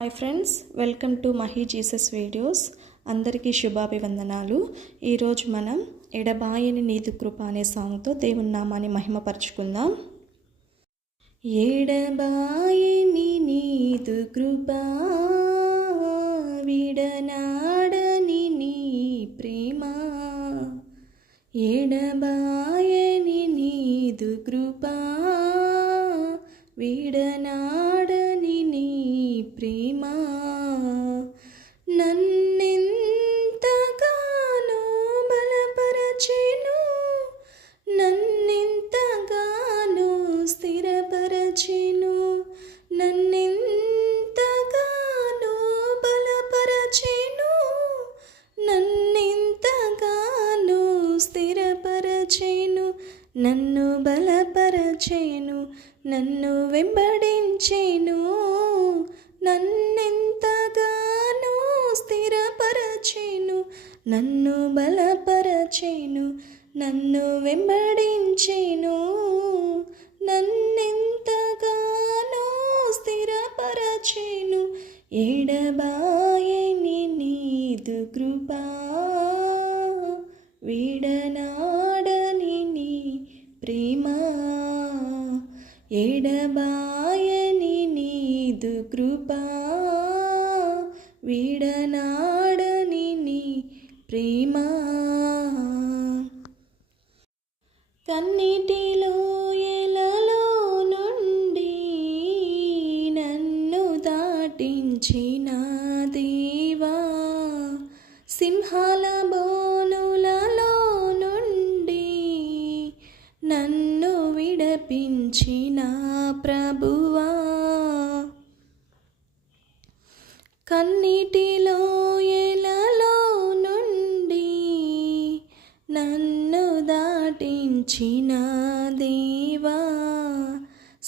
Hi friends, welcome to Mahi Jesus videos. అందరికీ శుభాభివందనాలు. ఈరోజు మనం ఎడబాయని నీదు కృప అనే సాంగ్తో దేవుని నామాన్ని మహిమపరచుకుందాం. ఎడబాయని నీదు కృప, విడనాడని నీ ప్రేమ, ఎడబాయని నీదు కృప, విడనాడని నీ ప్రేమ, నన్నెంతగానో బలపరచెను, నన్నెంతగానో స్థిరపరచెను, నన్నెంతగానో బలపరచెను, నన్నెంతగానో స్థిరపరచెను, నన్ను బలపరచెను, నన్ను వెంబడించెను, నన్నెంతగానో స్థిరపరచెను, నన్ను బలపరచెను, నన్ను వెంబడించెను, నన్నెంతగానో స్థిరపరచెను, ఎడబాయని నీదు కృప, విడనాడని నీ ప్రేమ, ఎడబాయని నీదు కృప, విడనాడని నీ ప్రేమ, కన్నిటిలో ఎలలో నుండి నన్ను దాటించిన దేవా, సింహాల బోనులలో నుండి నన్ను విడపించిన ప్రభువా, కన్నిటిలో ఎలలో నుండి నన్ను దాటించిన దేవా,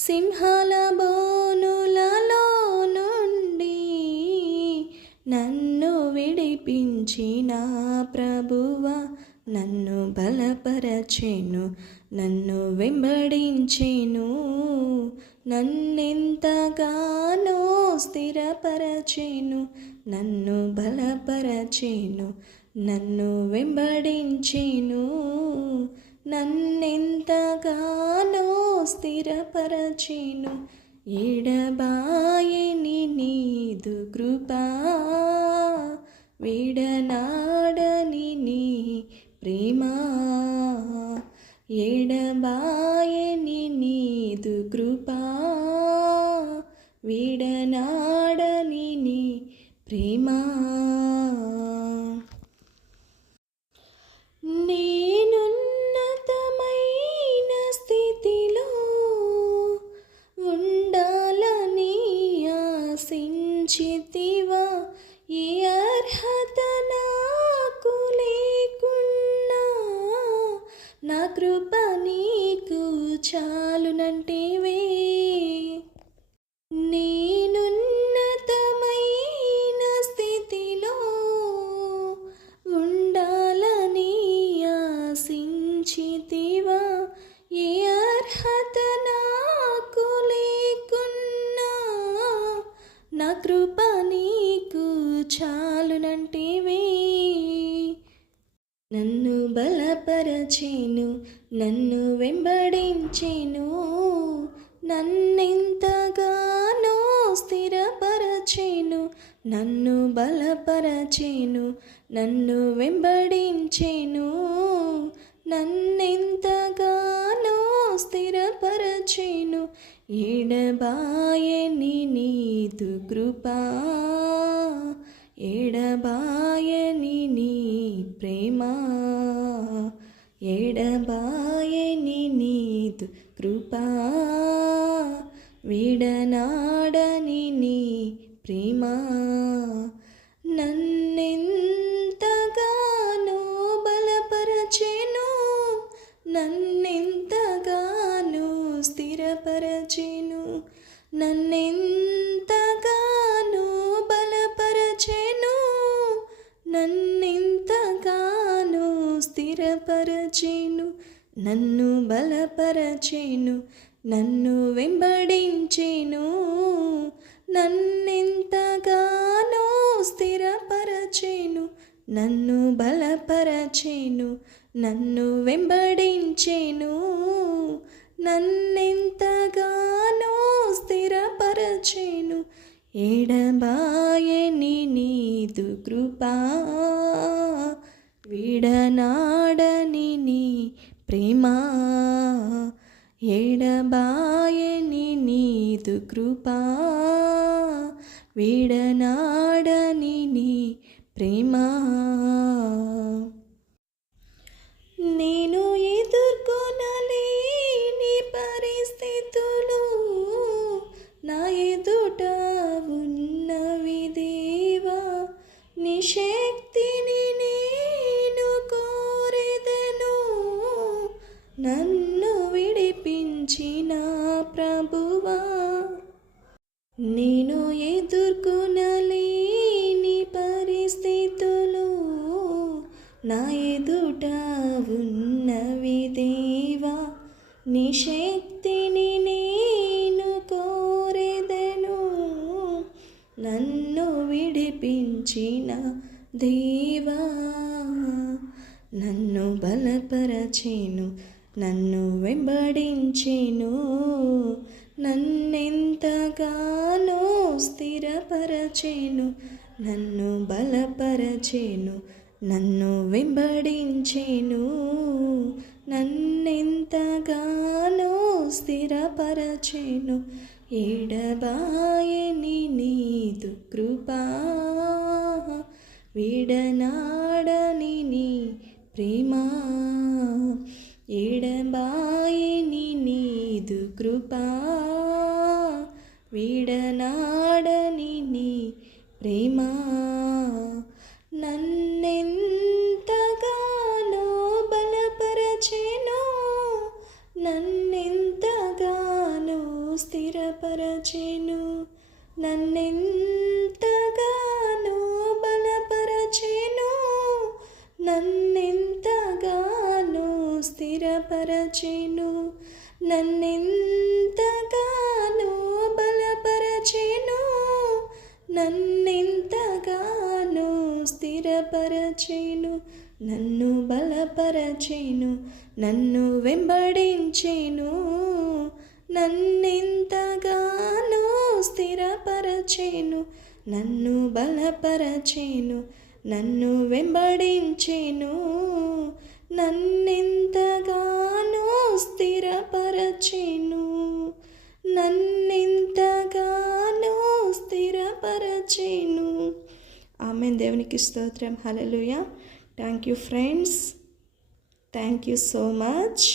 సింహాల బోనులలో నుండి నన్ను విడిపించిన ప్రభువా, నన్ను బలపరచెను, నన్ను వెంబడించెను, నన్నెంతగానో స్థిరపరచెను, నన్ను బలపరచెను, నన్ను వెంబడించెను, నన్నెంతగానో స్థిరపరచెను, ఎడబాయని నీదు కృప, విడనాడని నీ ప్రేమ, ఎడబాయని నీదు కృప, విడనాడని నీ ప్రేమ, నేనున్నతమైన స్థితిలో ఉండాలని ఆశించితివా, ఏ అర్హత నాకు లేకున్నా నా కృప నీకు చాలునంటివే, నేనున్నతమైన స్థితిలో ఉండాలని ఆశించితివా, ఏ అర్హత నాకు లేకున్నా నా కృప నీకు చాలునంటివే, నన్ను బలపరచెను, నన్ను వెంబడించెను, నన్నెంతగానో స్థిరపరచెను, నన్ను బలపరచెను, నన్ను వెంబడించెను, నన్నెంతగానో స్థిరపరచెను, ఎడబాయని నీదు కృప, ఎడబాయని నీ ప్రేమ, ఎడబాయని నీదు కృప, విడనాడని నీ ప్రేమ, నన్నెంతగానో బలపరచెను, నన్నెంతగానో స్థిరపరచెను, నన్నెంతగానో బలపరచెను, నన్నెంతగానో స్థిరపరచెను, నన్ను బలపరచెను, నన్ను వెంబడించెను, నన్నెంతగా నన్ను బలపరచెను, నన్ను వెంబడించెను, నన్నెంతగానో స్థిరపరచెను. ఎడబాయని నీదు కృపా, విడనాడని నీ ప్రేమా, ఎడబాయని నీదు కృపా, విడనాడని నీ ప్రేమా. నేను ఎదుర్కొనలేని పరిస్థితులు నా ఎదుట ఉన్నవి దేవా, నీ శక్తిని నేను కోరెదను, నన్ను విడిపించిన ప్రభువా. నేను ఎదుర్కొనలేని పరిస్థితులు నా ఎదుట ఉన్నవి దేవా, నీ శక్తిని నేను కోరెదను, నన్ను విడిపించిన దేవా. నన్ను బలపరచెను, నన్ను వెంబడించెను, నన్నెంతగానో స్థిరపరచెను, నన్ను బలపరచెను, నన్ను వెంబడించెను, నన్నెంతగానో స్థిరపరచెను. ఎడబాయని నీదు కృపా, విడనాడని నీ ప్రేమా, ఎడబాయని నీదు కృపా, విడనాడని నీ ప్రేమా. నన్నెంతగానో బలపరచెను, నన్నెంతగానో స్థిరపరచెను, నన్నెంతగానో బలపరచెను, నన్నెంతగానో స్థిరపరచెను, నన్నెంతగానో బలపరచెను, నన్నెంతగానో స్థిరపరచెను, నన్ను బలపరచెను, నన్ను వెంబడించెను, నన్నెంతగానో స్థిరపరచెను, నన్ను బలపరచెను, నన్ను వెంబడించెను, నన్నెంతగానో స్థిరపరచెను, నన్నెంతగానో స్థిరపరచెను. ఆమేన్. దేవునికి స్తోత్రం. హల్లెలూయా. Thank you friends. Thank you so much.